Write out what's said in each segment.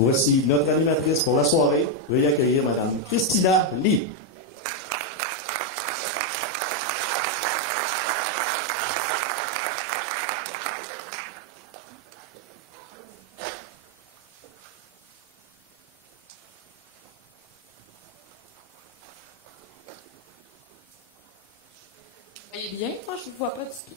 Voici notre animatrice pour la soirée. Veuillez accueillir Mme Christina Lee. Voyez bien, moi je ne vous vois pas du tout.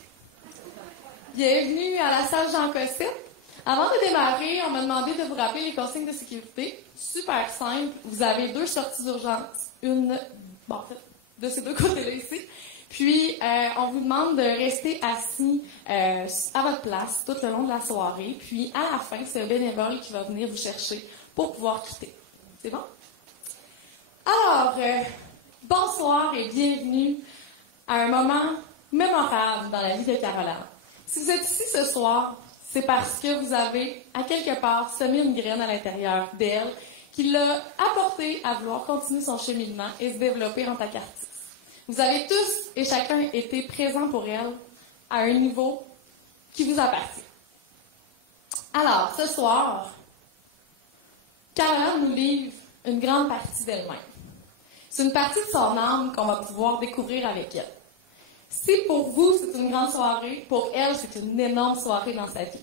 Bienvenue à la salle Jean Cossette. Avant de démarrer, on m'a demandé de vous rappeler les consignes de sécurité. Super simple, vous avez 2 sorties d'urgence, une en fait, de ces 2 côtés-là ici. Puis, on vous demande de rester assis à votre place tout le long de la soirée. Puis, à la fin, c'est un bénévole qui va venir vous chercher pour pouvoir quitter. C'est bon? Alors, bonsoir et bienvenue à un moment mémorable dans la vie de Caroline. Si vous êtes ici ce soir, c'est parce que vous avez, à quelque part, semé une graine à l'intérieur d'elle qui l'a apporté à vouloir continuer son cheminement et se développer en tant qu'artiste. Vous avez tous et chacun été présents pour elle à un niveau qui vous appartient. Alors, ce soir, Caroline nous livre une grande partie d'elle-même. C'est une partie de son âme qu'on va pouvoir découvrir avec elle. Si pour vous, c'est une grande soirée, pour elle, c'est une énorme soirée dans sa vie.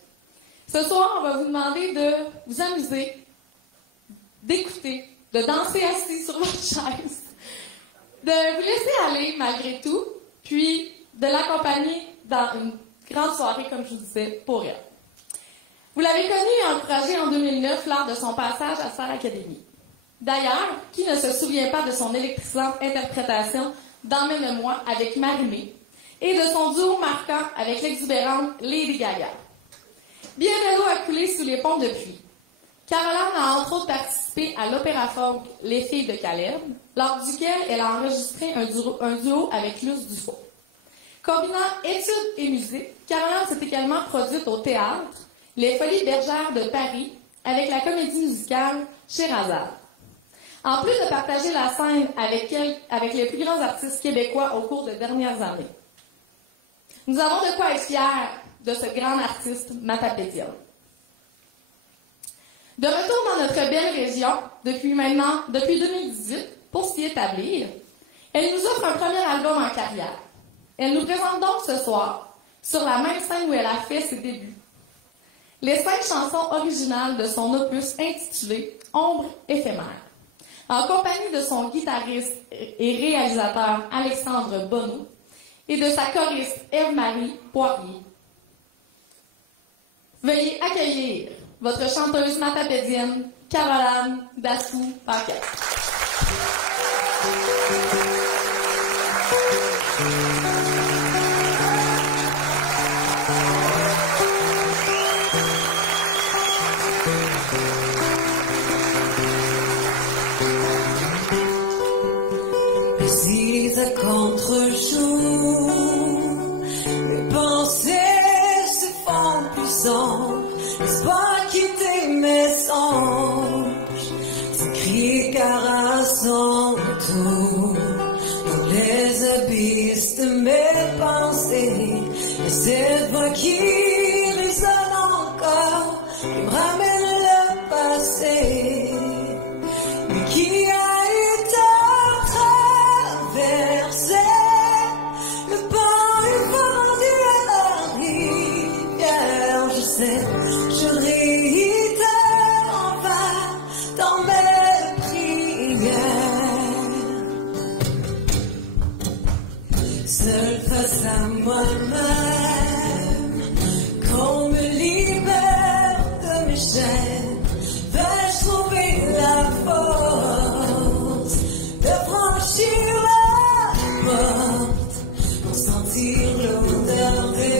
Ce soir, on va vous demander de vous amuser, d'écouter, de danser assis sur votre chaise, de vous laisser aller malgré tout, puis de l'accompagner dans une grande soirée, comme je vous disais, pour elle. Vous l'avez connue et encouragée en 2009 lors de son passage à Star Academy. D'ailleurs, qui ne se souvient pas de son électrisante interprétation d'Emmène-moi avec Marie-Mé et de son duo marquant avec l'exubérante Lady Gaga. Bien de l'eau a coulé sous les ponts depuis. Caroline a entre autres participé à l'opéra folk Les Filles de Caleb, lors duquel elle a enregistré un duo avec Luce Dufault. Combinant études et musique, Caroline s'est également produite au théâtre Les Folies Bergères de Paris avec la comédie musicale Sherazade. En plus de partager la scène avec les plus grands artistes québécois au cours des dernières années. Nous avons de quoi être fiers de ce grand artiste matapédienne. De retour dans notre belle région, depuis 2018, pour s'y établir, elle nous offre un premier album en carrière. Elle nous présente donc ce soir, sur la même scène où elle a fait ses débuts, les 5 chansons originales de son opus intitulé « Ombre éphémère », en compagnie de son guitariste et réalisateur Alexandre Bonneau et de sa choriste Ève-Marie Poirier. Veuillez accueillir votre chanteuse matapédienne, Caroline Dassou-Paquette. Contre-jour, mes pensées se font plus sombres, l'espoir quitter mes songes, ces cris caressant autour, dans les abysses de mes pensées, et cette voix qui résonne encore, qui me ramène le passé, mais qui a je réitère en vain dans mes prières. Seul face à moi-même, qu'on me libère de mes chaînes, vais-je trouver la force de franchir la porte pour sentir l'odeur des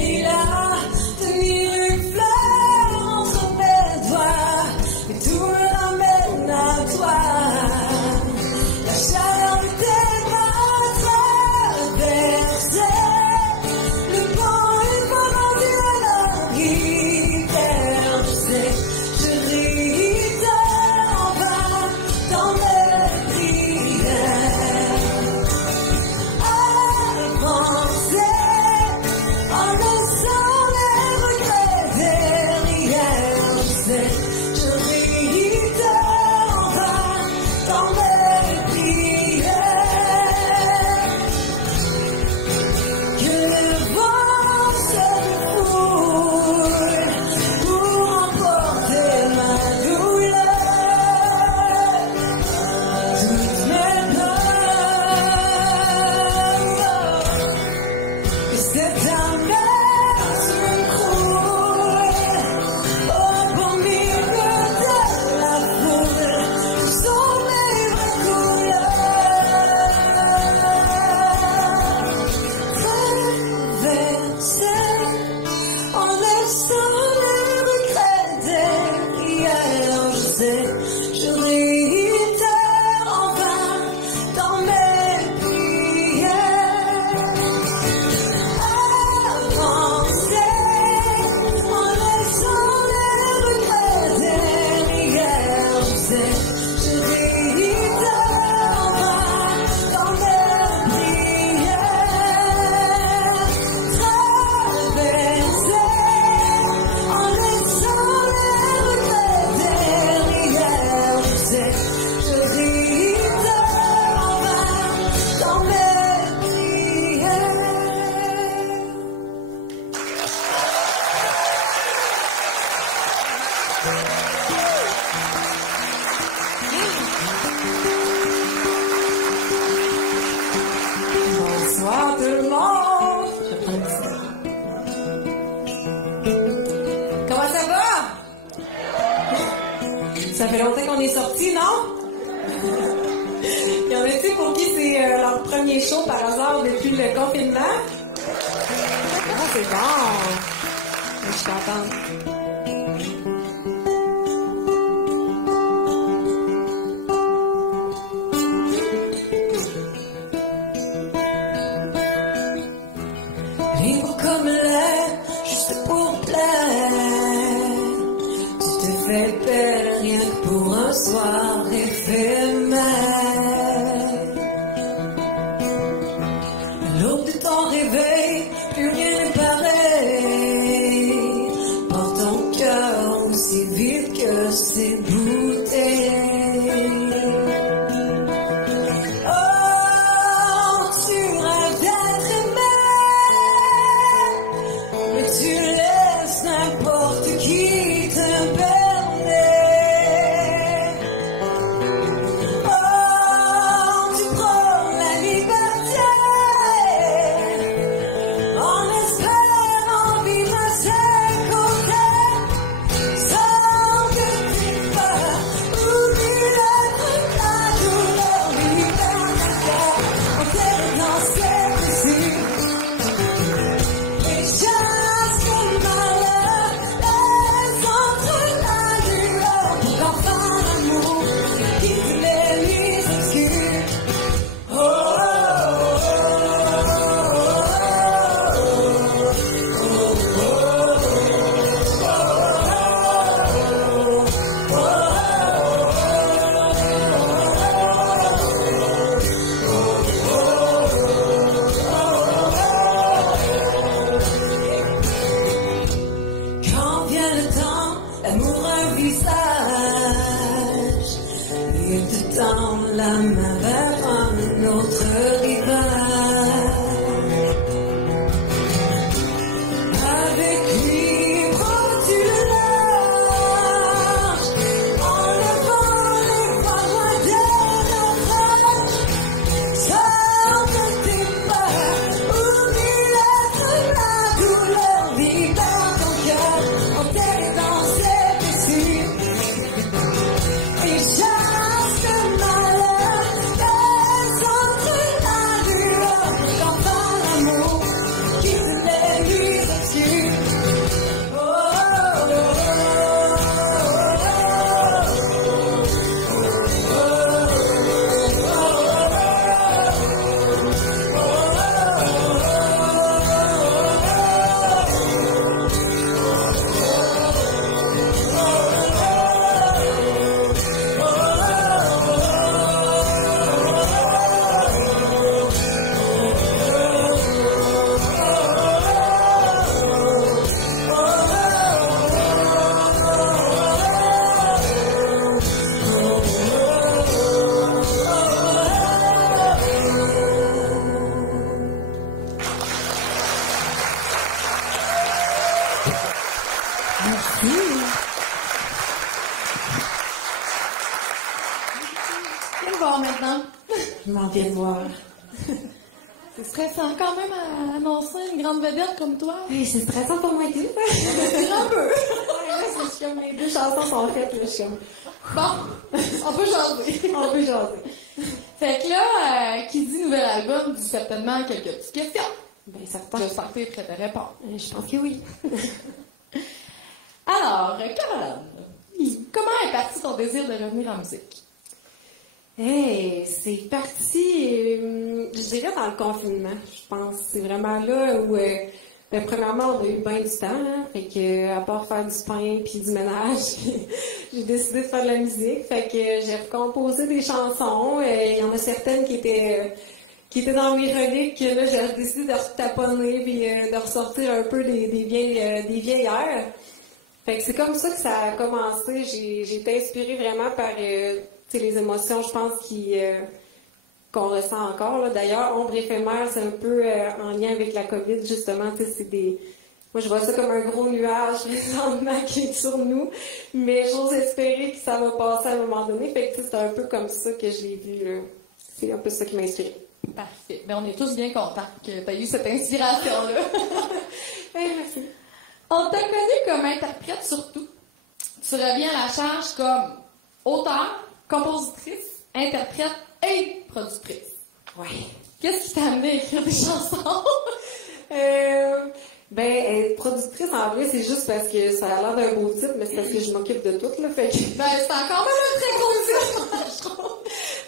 lilas. Le Ça fait longtemps qu'on est sortis, non? Y en a-t-il pour qui c'est leur premier show par hasard depuis le confinement? Ah, c'est bon! Je suis contente. Libre comme l'air, juste pour plaire. Tu te fais belle rien que pour un soir éphémère. À l'aube de ton réveil, plus rien n'est pareil. Porte ton cœur aussi vite que ses bouteilles. Oh, tu rêves d'être aimé, mais tu laisses n'importe qui te berner. Oh, tu prends la liberté en espérant vivre à ses côtés, sans que tu peurs. Oublie la douleur, libère ton cœur, enterré dans ses blessures. Et chasse le malheur, laisse entre la lueur, pour qu'enfin l'amour quitte les nuits obscures. Oh, oh, Quand vient le temps, l'amour a un visage. Il te tend la main vers un autre rivage. Avec lui, prends-tu le large, en levant les voiles loin des naufrages. Sors de tes peurs, oublie l'être, la douleur, libère ton cœur, enterré dans ses blessures. Et chasse le malheur, laisse entre la lueur, pour qu'enfin l'amour quitte les nuits obscures. Oh, oh, oh, Viens me voir maintenant. Je m'en viens de voir. C'est stressant quand même à annoncer une grande vedette comme toi. Hey, c'est stressant pour moi et tout. Un peu. C'est chiant, les deux chansons sont faites, le chiant. Bon, on peut jaser. On peut jaser. Fait que là, qui dit nouvel album, dit certainement quelques petites questions. Ben, certain. J'espère que tu es prête à répondre. Je pense que oui. Alors, Caroline, comment est parti ton désir de revenir en musique? Hey, c'est parti, je dirais, dans le confinement, je pense. C'est vraiment là où, ben, premièrement, on a eu bien du temps, hein, fait que, à part faire du pain puis du ménage, j'ai décidé de faire de la musique, fait que j'ai recomposé des chansons, il y en a certaines qui étaient dans mes reliques, là, j'ai décidé de retaponner puis de ressortir un peu des vieilles airs. Fait que c'est comme ça que ça a commencé. J'ai été inspirée vraiment par les émotions, je pense, qu'on ressent encore. Là. D'ailleurs, Ombre éphémère, c'est un peu en lien avec la COVID, justement. Moi, je vois ça comme un gros nuage présentement qui est sur nous. Mais j'ose espérer que ça va passer à un moment donné. Fait que c'est un peu comme ça que je l'ai vu. Là. C'est un peu ça qui m'a inspirée. Parfait. Mais on est tous bien contents que tu aies eu cette inspiration-là. Merci. On t'a connu comme interprète surtout. Tu reviens à la charge comme auteure, compositrice, interprète et productrice. Ouais. Qu'est-ce qui t'a amené à écrire des chansons? Productrice, en vrai, c'est juste parce que ça a l'air d'un beau titre, mais c'est parce que je m'occupe de tout, là, fait que... C'est encore même un très gros titre, je trouve.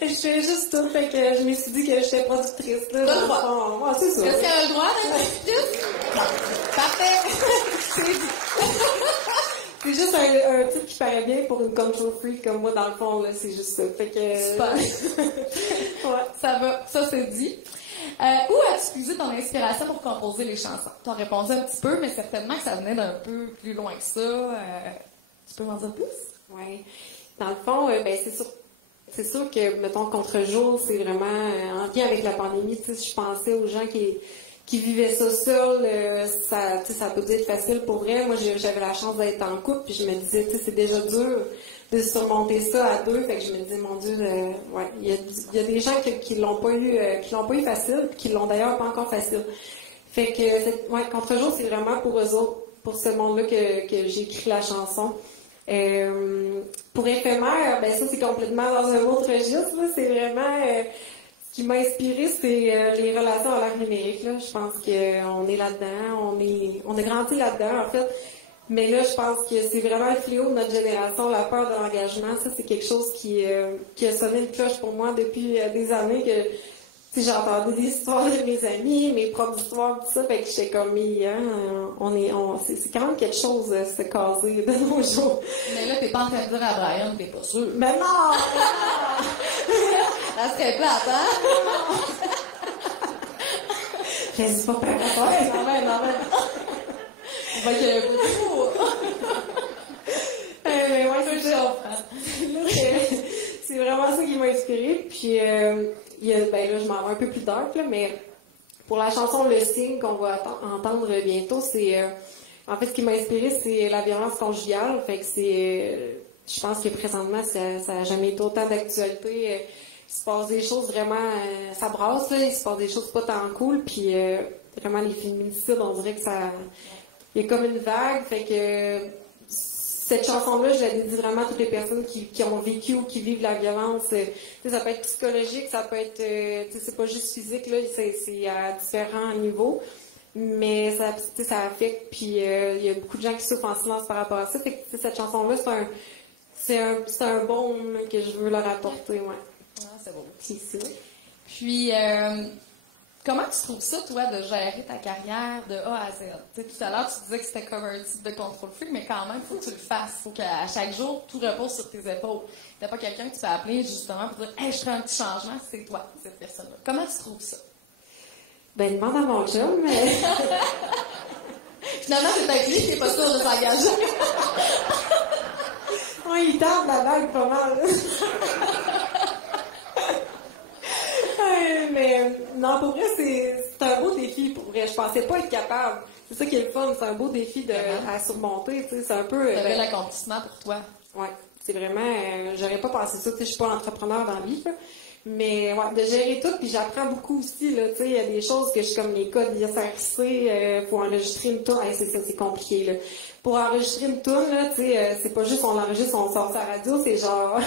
Je fais juste tout, fait que je me suis dit que j'étais productrice, là. T'as le droit. Ouais, c'est ça. Est-ce qu'elle a le droit d'être productrice? Parfait! C'est juste un titre qui paraît bien pour une control freak comme moi, dans le fond, là, c'est juste ça. Fait que... Super. Ouais. Ça va, ça c'est dit. Où as-tu puisé ton inspiration pour composer les chansons? Tu as répondu un petit peu, mais certainement que ça venait d'un peu plus loin que ça. Tu peux m'en dire plus? Oui. Dans le fond, c'est sûr que, mettons, Contre-jour, c'est vraiment en lien avec la pandémie. Tu sais, je pensais aux gens qui vivaient ça seuls. Ça peut être facile pour vrai. Moi, j'avais la chance d'être en couple, puis je me disais, tu sais, c'est déjà dur de surmonter ça à deux. Fait que je me disais, mon Dieu, il y a des gens qui l'ont pas eu facile, puis qui l'ont d'ailleurs pas encore facile. Fait que, Contre-jour, c'est vraiment pour eux autres, pour ce monde-là que j'ai écrit la chanson. Pour Éphémère, ça c'est complètement dans un autre registre. Là. C'est vraiment ce qui m'a inspiré, c'est les relations à l'ère numérique. Là. Je pense qu'on est là-dedans, on a grandi là-dedans en fait. Mais là, je pense que c'est vraiment le fléau de notre génération, la peur de l'engagement. Ça, c'est quelque chose qui a sonné une cloche pour moi depuis des années que j'ai entendu des histoires de mes amis, mes propres histoires, tout ça, fait que j'étais comme, c'est quand même quelque chose de se caser de nos jours. Mais là, t'es pas en train de dire à Brian, t'es pas sûr. Mais non! Ça serait plate, hein? Je dis pas par rapport. Non, mais. On va qu'il y ait un peu de fou. Mais ouais, c'est ça. C'est vraiment ça qui m'a inspirée. Puis, là, je m'en vais un peu plus dark, là, mais pour la chanson Le Signe qu'on va entendre bientôt, c'est en fait ce qui m'a inspiré, c'est la violence conjugale. Fait que je pense que présentement, ça n'a jamais été autant d'actualité. Il se passe des choses vraiment, ça brasse, là, il se passe des choses pas tant cool, puis vraiment les féminicides, on dirait que il y a comme une vague, fait que cette chanson-là, je la dédie vraiment à toutes les personnes qui ont vécu ou qui vivent la violence. Ça peut être psychologique, ça peut être, c'est pas juste physique, là, c'est à différents niveaux. Mais ça affecte, puis il y a beaucoup de gens qui souffrent en silence par rapport à ça. Fait que cette chanson-là, c'est un baume que je veux leur apporter, ouais. Ah, c'est beau. Puis ça. Puis, comment tu trouves ça, toi, de gérer ta carrière de A à Z? T'sais, tout à l'heure, tu disais que c'était comme un type de contrôle freak, mais quand même, il faut que tu le fasses. Il faut qu'à chaque jour, tout repose sur tes épaules. T'as pas quelqu'un que tu peux appeler justement pour dire « Hey, je ferai un petit changement », c'est toi, cette personne-là. Comment tu trouves ça? Demande à mon chum, mais... Finalement, c'est avec lui qui n'est pas sûr de s'engager. Oui, il tape la bague pas mal. Mais non, pour vrai, c'est un beau défi. Pour vrai, je pensais pas être capable. C'est ça qui est le fun, c'est un beau défi à surmonter. Tu sais, c'est un peu. C'est un bel accomplissement pour toi. Ouais, c'est vraiment. J'aurais pas pensé ça. Tu sais, je suis pas entrepreneur dans la vie, là. Mais ouais, de gérer tout, puis j'apprends beaucoup aussi. Là, tu sais, il y a des choses que je suis comme les codes ISRC, pour enregistrer une toune. C'est compliqué là. Pour enregistrer une toune, là, tu sais, c'est pas juste on l'enregistre, on sort sa radio, c'est genre,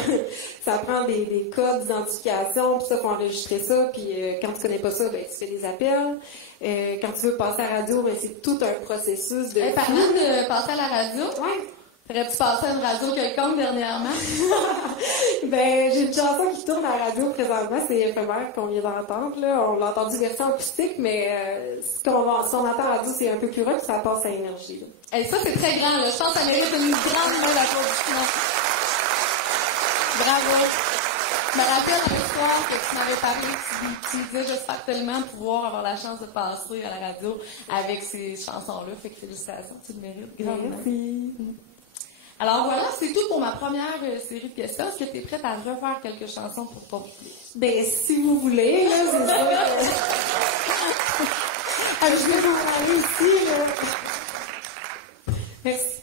ça prend des codes d'identification, puis ça, faut enregistrer ça, puis quand tu connais pas ça, ben, tu fais des appels. Quand tu veux passer à la radio, ben, c'est tout un processus de... Parlant de passer à la radio, ouais. Aurais-tu passé à une radio quelconque dernièrement? Ben, j'ai une chanson qui tourne à la radio présentement, c'est Éphémère qu'on vient d'entendre, là. On l'a entendu version acoustique, mais si on entend à la radio, c'est un peu plus rock, ça passe à énergie, là. Et ça, c'est très grand, là. Je pense que ça mérite une grande main d'applaudissement. Bravo. Je me rappelle un soir que tu m'avais parlé, tu me disais, j'espère tellement pouvoir avoir la chance de passer à la radio avec ces chansons-là. Fait que félicitations, tu le mérites grandement. Merci. Alors voilà, c'est tout pour ma première série de questions. Est-ce que tu es prête à refaire quelques chansons pour ton public? Ben, si vous voulez, là, c'est sûr que... je vais vous parler ici, là. Merci.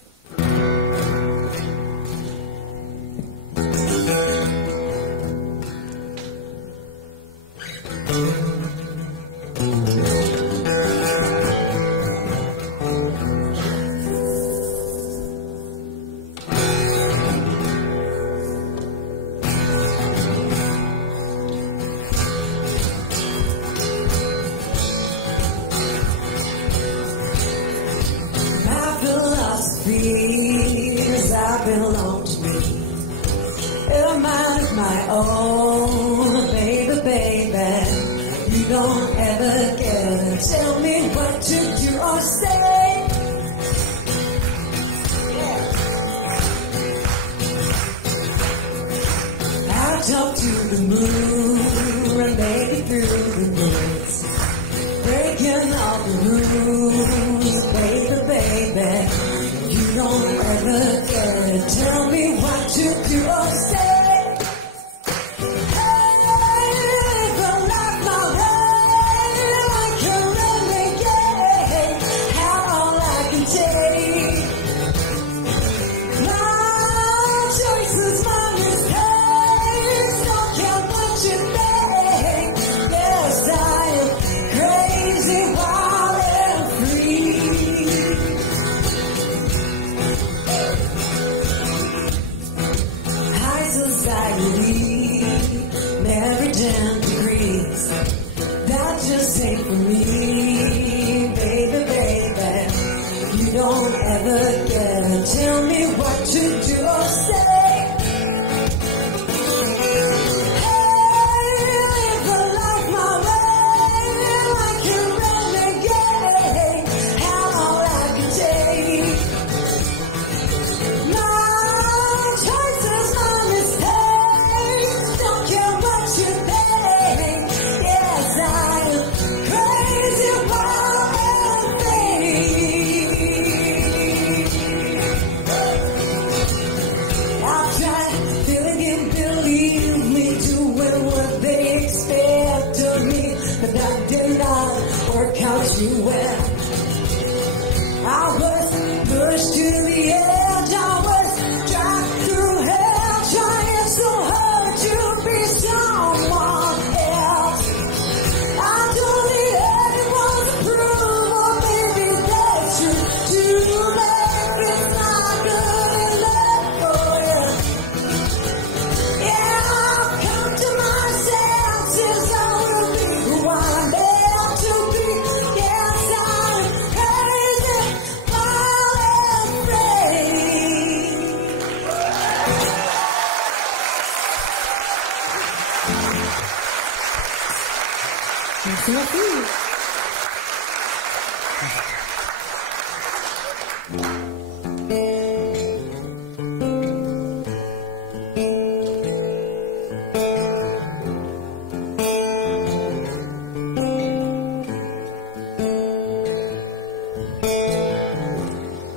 feels I belong to me. A mind of my own, baby, baby. You don't ever get to tell me what to do or say. I'll talk to the moon and maybe through the woods, breaking all the rules, baby, baby. You don't ever get to tell me what to do or say. Tell me what to do or say. Hey, live a life my way, like a renegade. Have all I can take. My choices, my mistakes. Don't care what you think. Yes, I am crazy, wild and free. But that did not work out too well. I was pushed to the edge, I was dragged through hell, trying so hard to be someone else. I don't need anyone's approval, maybe that's true. Too late, it's not good enough for you. Yeah, I've come to my senses, I will be who I am to be. Yes, I'm crazy, wild and free. Merci beaucoup.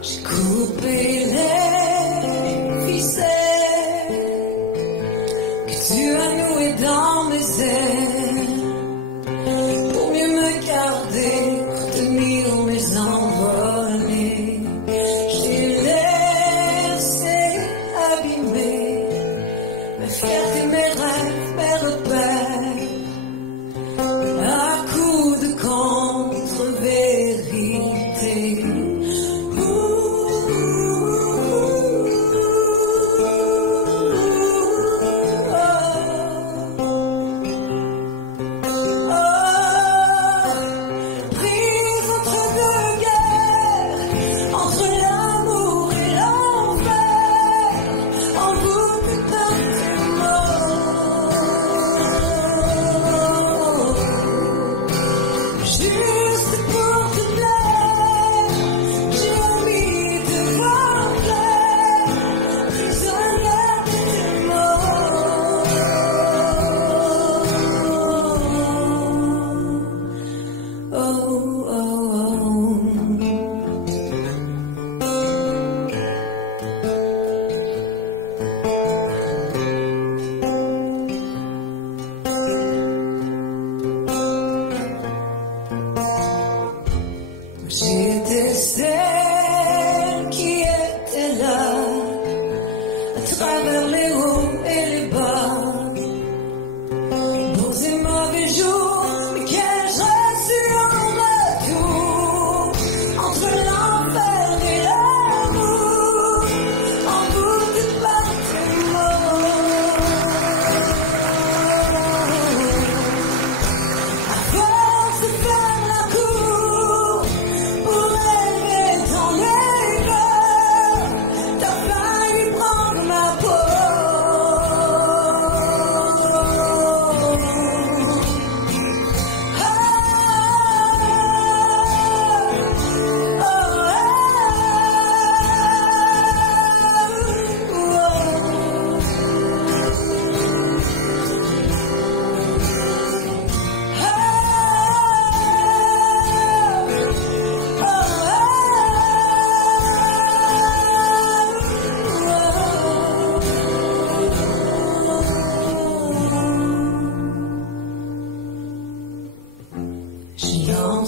J'ai coupé les ficelles que tu as nouées dans mes ailes pour mieux me garder, retenir mes envolées. J'ai laissé abîmer mes fiertés, mes rêves, mes repères à coups de contre-vérité.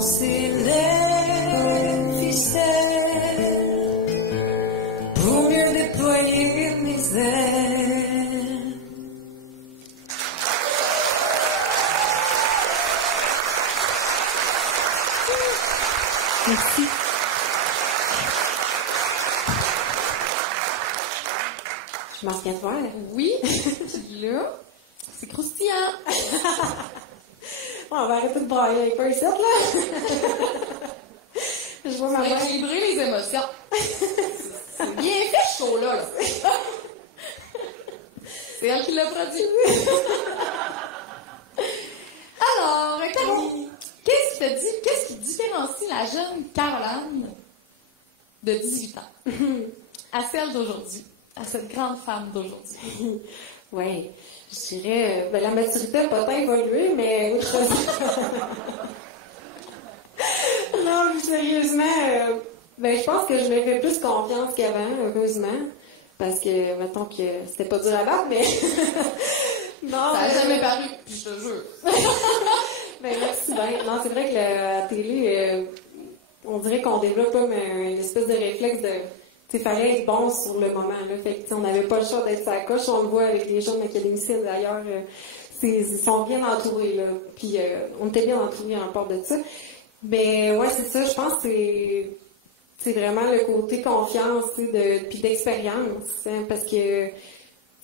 lancer les ficelles pour mieux déployer mes ailes. Merci. Je m'en souviens de toi. Oui, puis là, c'est croustillant. On va arrêter de brailler un peu ici, là. Je vois ma mère. Équilibrer les émotions. C'est bien fait, ce show-là. Là. C'est elle qui l'a produit. Alors, Caro, qu'est-ce qui différencie la jeune Caroline de 18 ans à celle d'aujourd'hui, à cette grande femme d'aujourd'hui? Oui, je dirais, la maturité n'a pas tant évolué, mais autre chose. Non, mais sérieusement, je pense que je me fais plus confiance qu'avant, heureusement. Parce que, mettons que c'était pas dur à battre, mais. Non, ça n'a jamais paru, puis je te jure. Merci bien. Non, c'est vrai que la télé, on dirait qu'on développe comme une espèce de réflexe de. Il fallait être bon sur le moment. Là. Fait que, on n'avait pas le choix d'être sa coche. On le voit avec les jeunes académiciens d'ailleurs. Ils sont bien entourés. Là. Puis on était bien entourés en part de ça. Mais ouais, c'est ça. Je pense que c'est vraiment le côté confiance puis d'expérience. Hein, parce que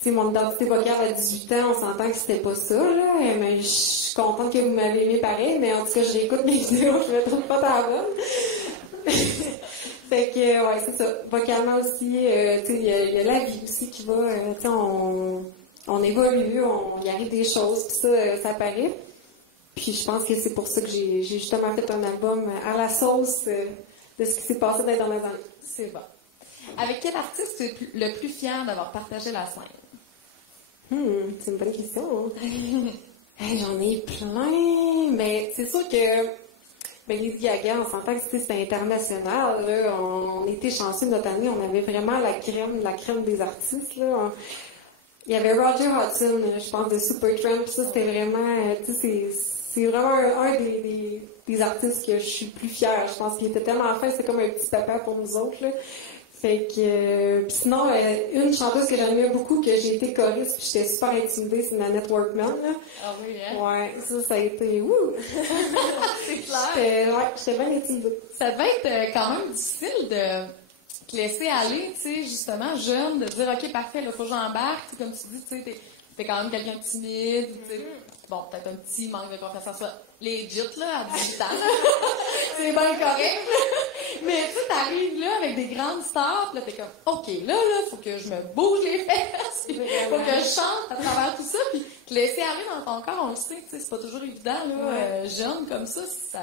mon identité vocale à 18 ans, on s'entend que c'était pas ça. Là, mais je suis contente que vous m'avez aimé pareil. Mais en tout cas, j'écoute mes vidéos. Je me trouve pas tant bonne. Fait que, ouais, c'est ça. Vocalement aussi, il y a la vie aussi qui va, on évolue, il arrive des choses, puis ça apparaît. Puis je pense que c'est pour ça que j'ai justement fait un album à la sauce de ce qui s'est passé dans les années. C'est bon. Avec quel artiste tu es le plus fier d'avoir partagé la scène? C'est une bonne question. Hey, j'en ai plein, mais c'est sûr que Lady Gaga, on s'entend que c'était international. Là. On était chanceux notre année. On avait vraiment la crème des artistes. Là. Il y avait Roger Hodgson, je pense, de Supertramp. Ça, c'était vraiment... c'est vraiment un des artistes que je suis plus fière. Je pense qu'il était tellement fin, c'est comme un petit papa pour nous autres. Là. Fait que... Puis sinon, une chanteuse que j'aimais beaucoup, que j'ai été choriste, puis j'étais super intimidée, c'est Nanette Workman. Là. Ah oui, hein? Ouais, ça a été... Ouh! C'est clair. J'étais bien intimidée. Ça devait être quand même difficile de te laisser aller, tu sais, justement, jeune, de dire, OK, parfait, là, faut que j'embarque. Comme tu dis, tu sais, t'es quand même quelqu'un de timide, tu sais. Bon, peut-être un petit manque de confiance en soi. Legit, là, à 18 ans, là. C'est bien correct. Mais tu sais, t'arrives là avec des grandes stars, pis là, t'es comme, OK, là, faut que je me bouge les fesses, pis faut que je chante à travers tout ça, puis te laisser aller dans ton corps, on le sait, tu sais, c'est pas toujours évident, là, jeune comme ça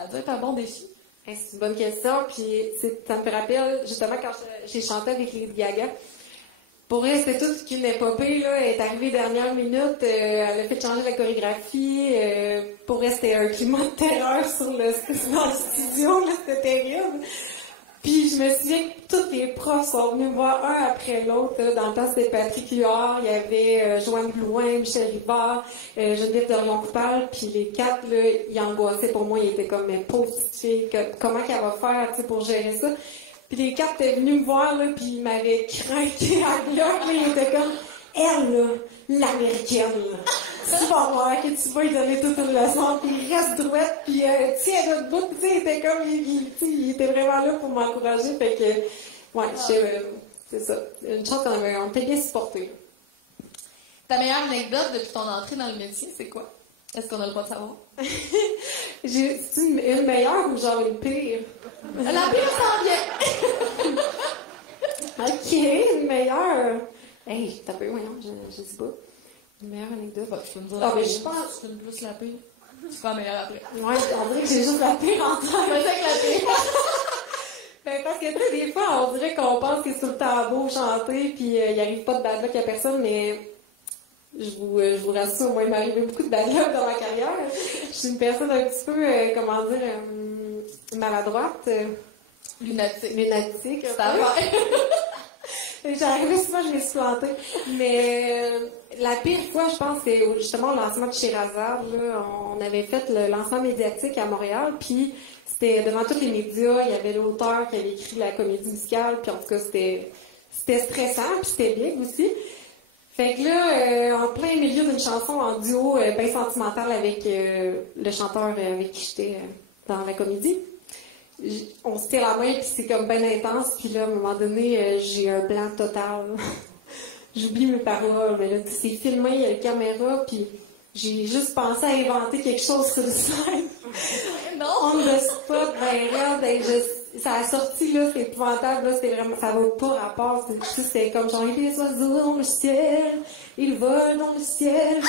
doit être un bon défi. C'est une bonne question, puis ça me rappelle, justement, quand j'ai chanté avec Lady Gaga. Pour elle, c'était toute une épopée, là. Elle est arrivée dernière minute, elle a fait changer la chorégraphie. Pour elle, c'était un climat de terreur dans le studio, là. C'était terrible. Puis je me souviens que tous les profs sont venus me voir un après l'autre. Dans le temps, c'était Patrick Huard, il y avait Joanne Blouin, Michel Rivard, Geneviève Dorion-Coupal. Puis les quatre, là, ils angoissaient pour moi. Ils étaient comme, mais pauvre petite fille, comment qu'elle va faire, tu sais, pour gérer ça? Puis les quatre étaient venus me voir, là, puis ils m'avaient craqué à bloc, là, ils étaient comme, elle, là, l'américaine, là, tu vas voir que tu vas lui donner toute une leçon, puis il reste droite, puis tiens notre bout, tu sais, il était comme, il était vraiment là pour m'encourager, fait que, ouais, c'est ça, une chance qu'on était bien supportés. Ta meilleure anecdote depuis ton entrée dans le métier, c'est quoi? Est-ce qu'on a le droit de savoir? C'est une meilleure ou genre une pire? La pire s'en vient! Ok, une meilleure. Hey, t'as peu, voyons, je sais pas. Une meilleure anecdote. Bah, tu peux me dire Ah, la mais pire. je pense. Tu peux me plus la pire. Tu feras la meilleure après. Ouais, on dirait que j'ai juste la pire en tête. Peut-être la pire. Parce que, tu sais, des fois, on dirait qu'on pense que c'est sur le tambour chanter, puis il n'y arrive pas de bad luck à personne, mais je vous rassure, moi, il m'est arrivé beaucoup de bad luck dans ma carrière. Je suis une personne un petit peu, comment dire, maladroite. Lunatique. Lunatique. Ça va. J'arrivais souvent, je me suis plantée. Mais la pire fois, je pense, c'est justement le lancement de Sherazade. Là, on avait fait le lancement médiatique à Montréal, puis c'était devant tous les médias, il y avait l'auteur qui avait écrit la comédie musicale, puis en tout cas, c'était stressant, puis c'était big aussi. Fait que là, en plein milieu d'une chanson en duo bien sentimentale avec le chanteur avec qui j'étais dans la comédie, on se tire la main, puis c'est comme bien intense, puis là, à un moment donné, j'ai un blanc total. J'oublie mes paroles, mais là, c'est filmé, il y a la caméra, puis j'ai juste pensé à inventer quelque chose sur le slide. Non! On the spot, ben raide, ça a sorti, là, c'est épouvantable, là, c'était vraiment, ça va pas rapport, c'était comme genre, les oiseaux dans le ciel, ils volent dans le ciel,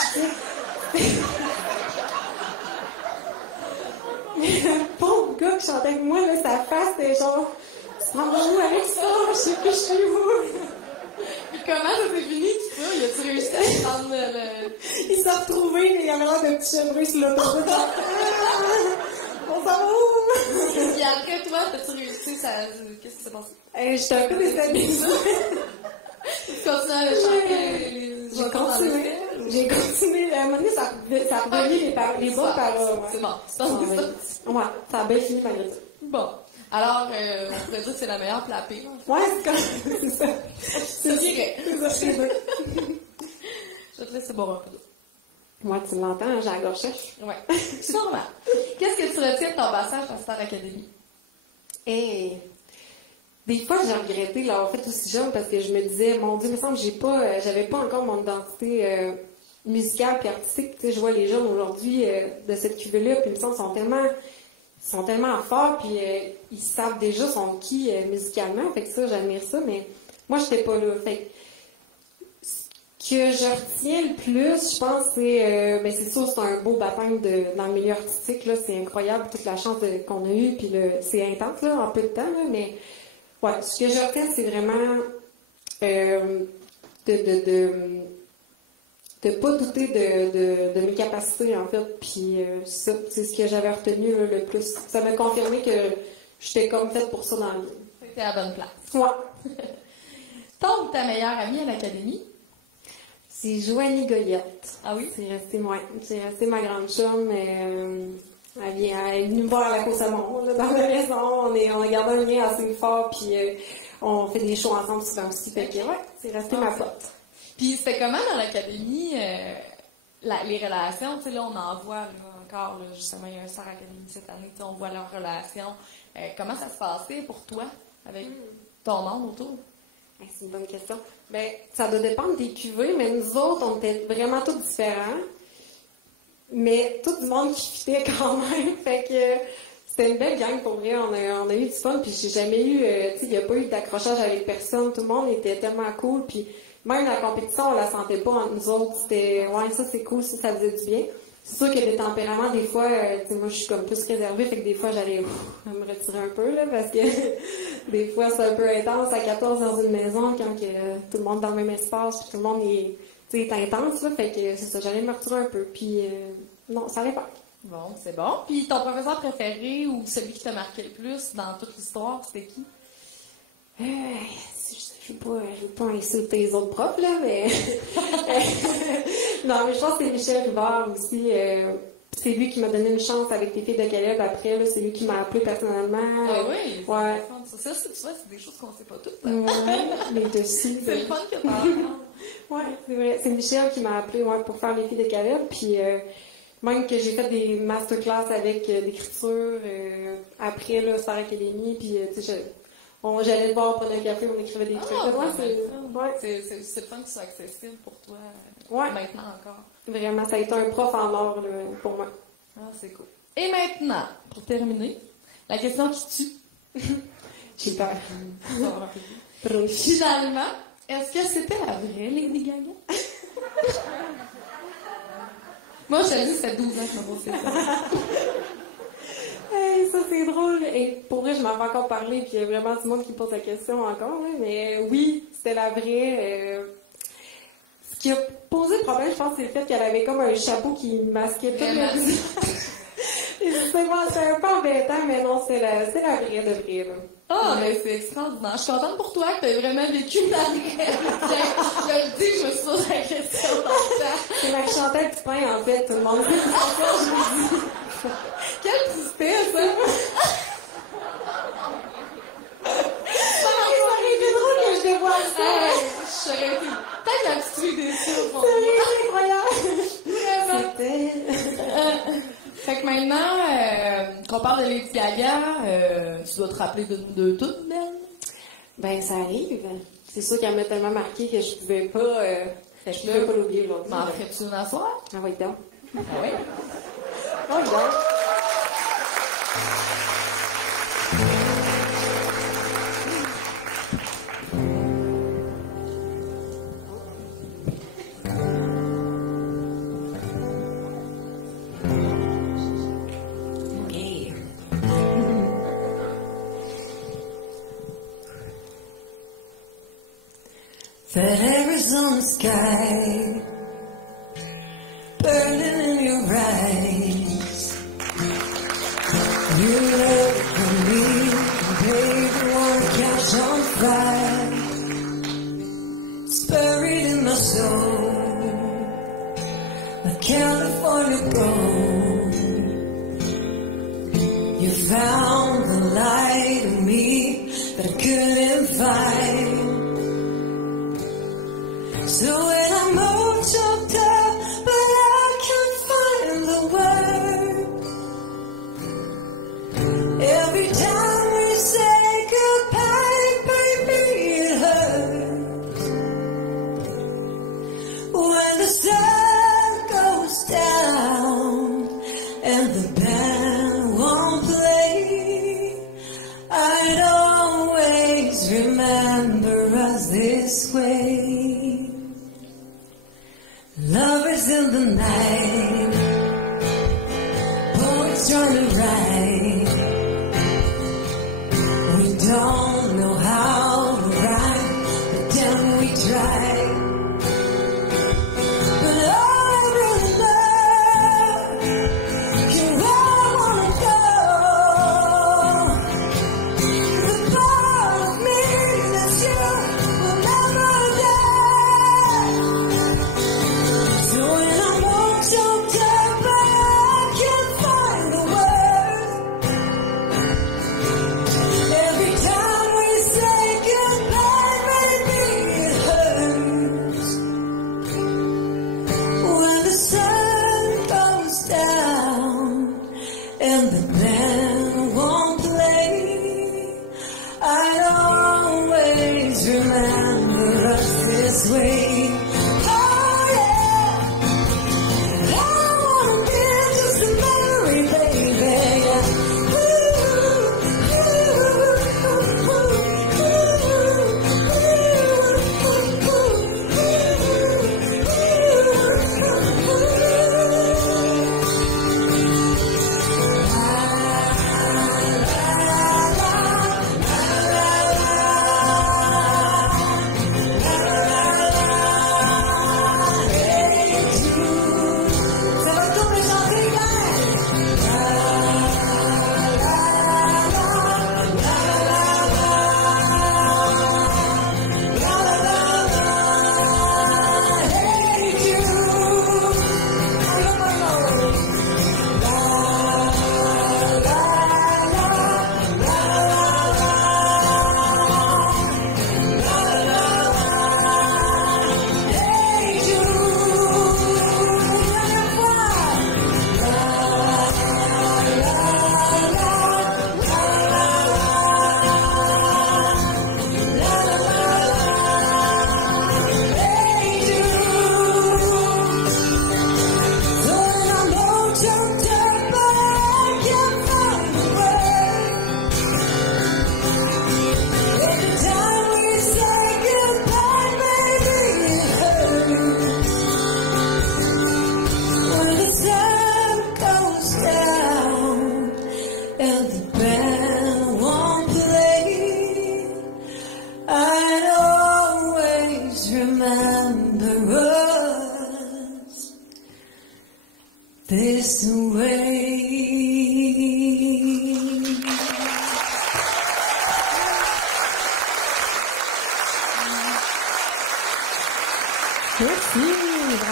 le pauvre gars qui chantait avec moi, là, sa face, c'était genre, tu t'en vas où avec ça? Je sais plus, je suis où? Puis comment ça s'est fini, tout ça? Il a-tu réussi à prendre le... Il s'est retrouvé, mais il y avait l'air de petit chevreuil sur l'autoroute. On s'en va où? Puis après, toi, t'as-tu réussi? Qu'est-ce qui s'est passé? J'étais un peu déstabilisée. Tu continues à chanter J'ai continué. À un moment donné, ça revenait les bonnes paroles. C'est bon. Ouais, ça a bien fini par le dire. Bon. Alors, on pourrait dire que c'est la meilleure puis la pire. Ouais, c'est ça. C'est vrai. C'est ça. Je vais te laisser boire un peu d'eau. Moi, tu l'entends, j'ai la gorge sèche. Ouais. Sûrement. Qu'est-ce que tu retiens de ton passage à Star Academy? Des fois, j'ai regretté de l'avoir fait aussi jeune parce que je me disais, mon Dieu, il me semble que j'avais pas encore mon identité musicale et artistique. Tu sais, je vois les jeunes aujourd'hui de cette cuvée-là, puis il me semble qu'ils sont tellement forts, puis ils savent déjà sont qui musicalement. Fait que ça, j'admire ça, mais moi, j'étais pas là. Fait que ce que je retiens le plus, je pense, c'est sûr, c'est un beau baptême dans le milieu artistique. Là, c'est incroyable, toute la chance qu'on a eue, puis c'est intense là, en peu de temps, là, mais ouais, ce que je retiens, c'est vraiment de pas douter de mes capacités, en fait. Puis ça, c'est ce que j'avais retenu là, le plus. Ça m'a confirmé que j'étais comme faite pour ça dans la vie. T'es à la bonne place. Ouais. Ton ou ta meilleure amie à l'académie? C'est Joanie Goyette. Ah oui? C'est resté ma grande chum. Elle est venue me voir à la Côte-Samon, là, dans la maison. On a gardé un lien assez fort, puis on fait des shows ensemble souvent aussi. Fait que, ouais, c'est resté ma pote. Puis c'était comment dans l'académie, les relations? Tu sais, là, on en voit là, encore, là, justement, il y a un Star Academy cette année, on voit leurs relations. Comment ça se passait pour toi, avec ton monde autour? C'est une bonne question. Ben, ça doit dépendre des cuvées, mais nous autres, on était vraiment tous différents. Mais tout le monde qui fitait quand même. Fait que c'était une belle gang pour vrai. On a eu du fun, puis j'ai jamais eu, tu sais, il n'y a pas eu d'accrochage avec personne. Tout le monde était tellement cool, puis même la compétition, on la sentait pas entre nous autres. C'était, ouais, ça c'est cool, ça faisait du bien. C'est sûr qu'il y a des tempéraments, des fois, tu sais, moi je suis comme plus réservée, fait que des fois j'allais me retirer un peu, là, parce que des fois c'est un peu intense à 14 dans une maison quand tout le monde est dans le même espace, puis tout le monde est intense, là, fait que c'est ça, j'allais me retirer un peu, puis non, ça allait pas. Bon, c'est bon. Puis ton professeur préféré ou celui qui t'a marqué le plus dans toute l'histoire, c'était qui? Je veux pas insulter les autres profs, là, mais... non, mais je pense que c'est Michel Rivard aussi. C'est lui qui m'a donné une chance avec les filles de Caleb après, là. C'est lui qui m'a appelé personnellement. Ah oui? Ouais. Ça, c'est des choses qu'on sait pas toutes. Ouais, les dessus. C'est le fun que t'as. Ouais, c'est vrai. C'est Michel qui m'a appelé, pour faire les filles de Caleb, puis... même que j'ai fait des masterclass avec l'écriture après, là, Star Academy, puis, tu sais, j'allais le voir prendre un café, on écrivait des trucs. C'est le fun que ce soit accessible pour toi maintenant encore. Vraiment, ça a été un prof en or là, pour moi. Ah, c'est cool. Et maintenant, pour terminer, la question qui tue. J'ai peur. Finalement, est-ce que c'était la vraie Lady Gaga? Moi, je te dis, ça fait 12 ans que je me pose ça. Hey, ça, c'est drôle. Et pour vrai, je m'en vais encore parler, puis il y a vraiment du monde qui pose la question encore. Hein, mais oui, c'était la vraie. Ce qui a posé problème, je pense, c'est le fait qu'elle avait comme un chapeau qui masquait tout le visage. C'est un peu embêtant, mais non, c'est la vraie de vrai, là. Ah, mais c'est extraordinaire. Je suis contente pour toi que t'aies vraiment vécu la vraie. Je le dis, je me suis posé la question dans le temps. C'est Marie-Chantal Dupin, en fait, tout le monde. Quelle tristesse, hein? Ça aurait été drôle que je dévoile ça. Je serais été peut-être la petite fille déçue au fond. C'est incroyable. Vraiment. C'était... Fait que maintenant, qu'on parle de Lady Gaga, tu dois te rappeler de toutes, Ben? Ben, ça arrive. C'est sûr qu'elle m'a tellement marqué que je pouvais pas, l'oublier aujourd'hui. M'en ferais-tu une affaire? Ah oui, donc. Ah oui? Ah oui, donc. That Arizona sky burning in your eyes. You look at me, baby, wanna catch on fire. It's buried in my soul, like California gold. You found the light in me that I couldn't find. So when I'm all choked up, but I can't find the word. Every time we say goodbye, baby, it hurts. When the sun goes down and the band won't play, I'd always remember us this way. Love is in the night, poets trying to write. We don't know how to write, but then we try. But all I really love, you where I wanna go. The part of me that you will never get. So when I'm all choked up, I can't find the word.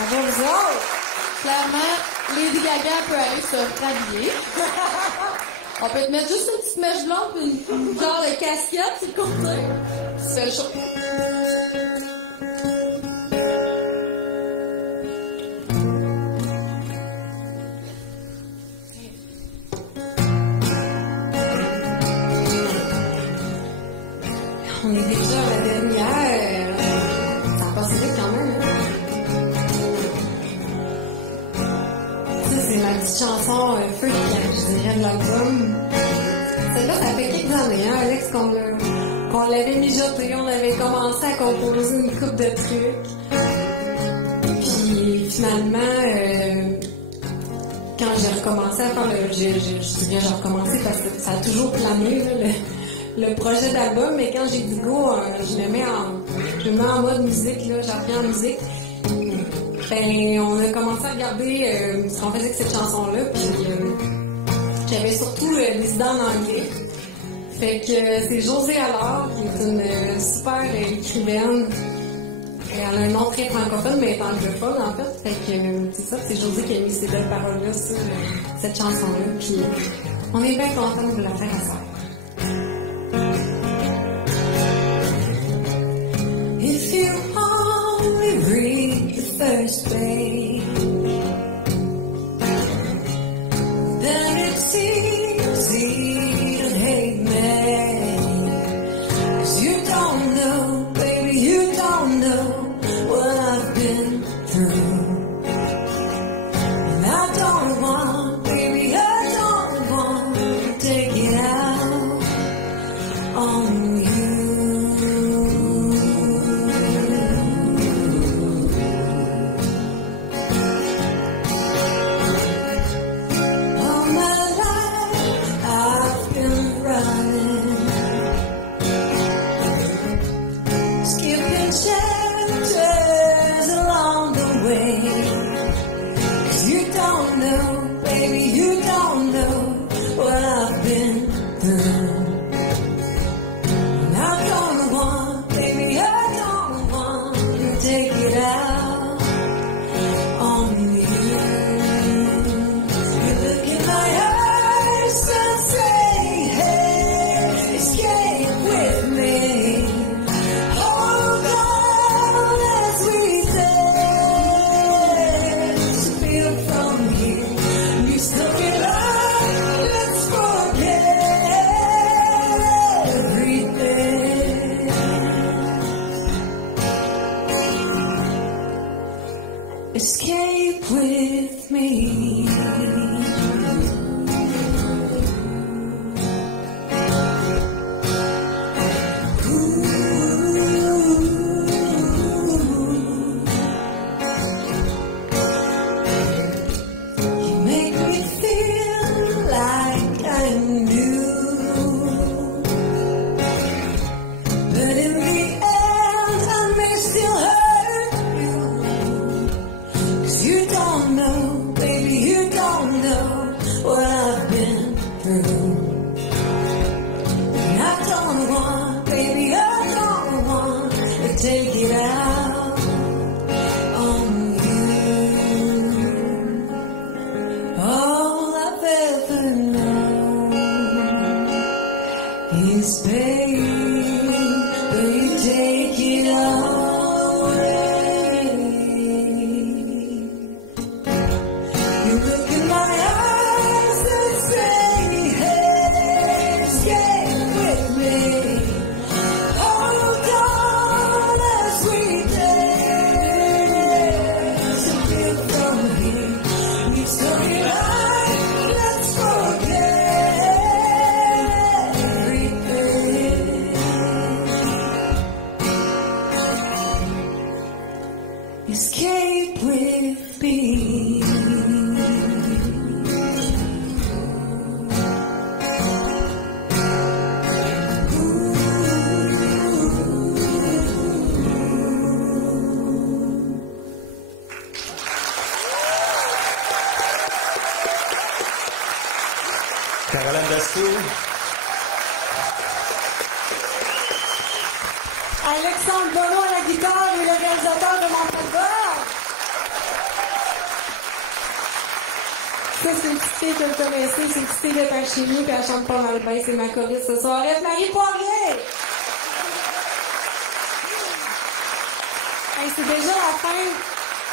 Bravo, vous autres! Clairement, Lady Gaga peut aller se rhabiller. On peut te mettre juste une petite mèche blonde et une genre de casquette sur le côté. Tu fais le show. On est déjà à la dernière. Ça a passé vite quand même. Ça, c'est ma petite chanson Feu de camp, je dirais, de l'album. Celle-là, ça fait quelques années, hein, Alex, qu'on l'avait mijotée. On avait commencé à composer une couple de trucs. Puis finalement, quand j'ai recommencé à faire le... Je dirais j'ai recommencé parce que ça a toujours plané, là, le projet d'album, mais quand j'ai dit go, je me mets en mode musique, là, j'en reviens en musique. Ben, on a commencé à regarder ce qu'on faisait avec cette chanson-là, puis j'avais surtout des idées en anglais. Fait que c'est Josée Allard, qui est une super écrivaine. Elle a un nom très francophone, mais elle est anglophone, en fait. Fait que c'est ça, c'est Josée qui a mis ces belles paroles-là sur cette chanson-là, puis on est bien contents de vous la faire à ça. If you only read the first page, then it's easy to hate me. 'Cause you don't know, baby, you don't know what I've been through. And I don't want, baby, I don't want to take it out on you. Escape with me. You make me feel like I'm new, but in the end I may still hurt you. 'Cause you don't know, baby, you don't know what I've been through. And I don't want, baby, I don't want to take it out on you. All I've ever known is pain, but you take it away. You look in my eyes and say, hey, escape with me. Hold on as we dance to get from here. You took it right, let's forget everything. Escape with me. Caroline Dastou. Alexandre Bonneau à la guitare et le réalisateur de mon album. Ça, c'est une petite fille que vous connaissez, c'est une petite fille de Pachini, puis elle chante pas mal bien, c'est ma choriste ce soir. Marie Poirier! Hey, c'est déjà la fin.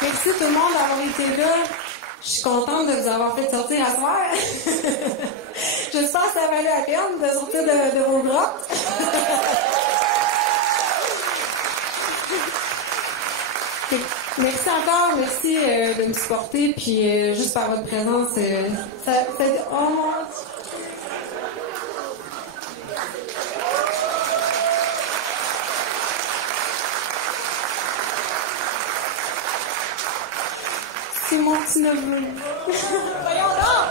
Merci tout le monde d'avoir été là. Je suis contente de vous avoir fait sortir à soir. J'espère que ça valait la peine de sortir de vos grottes. Merci encore, merci de me supporter, puis juste par votre présence, ça fait... Oh mon Dieu! C'est mon petit neveu. Voyons donc!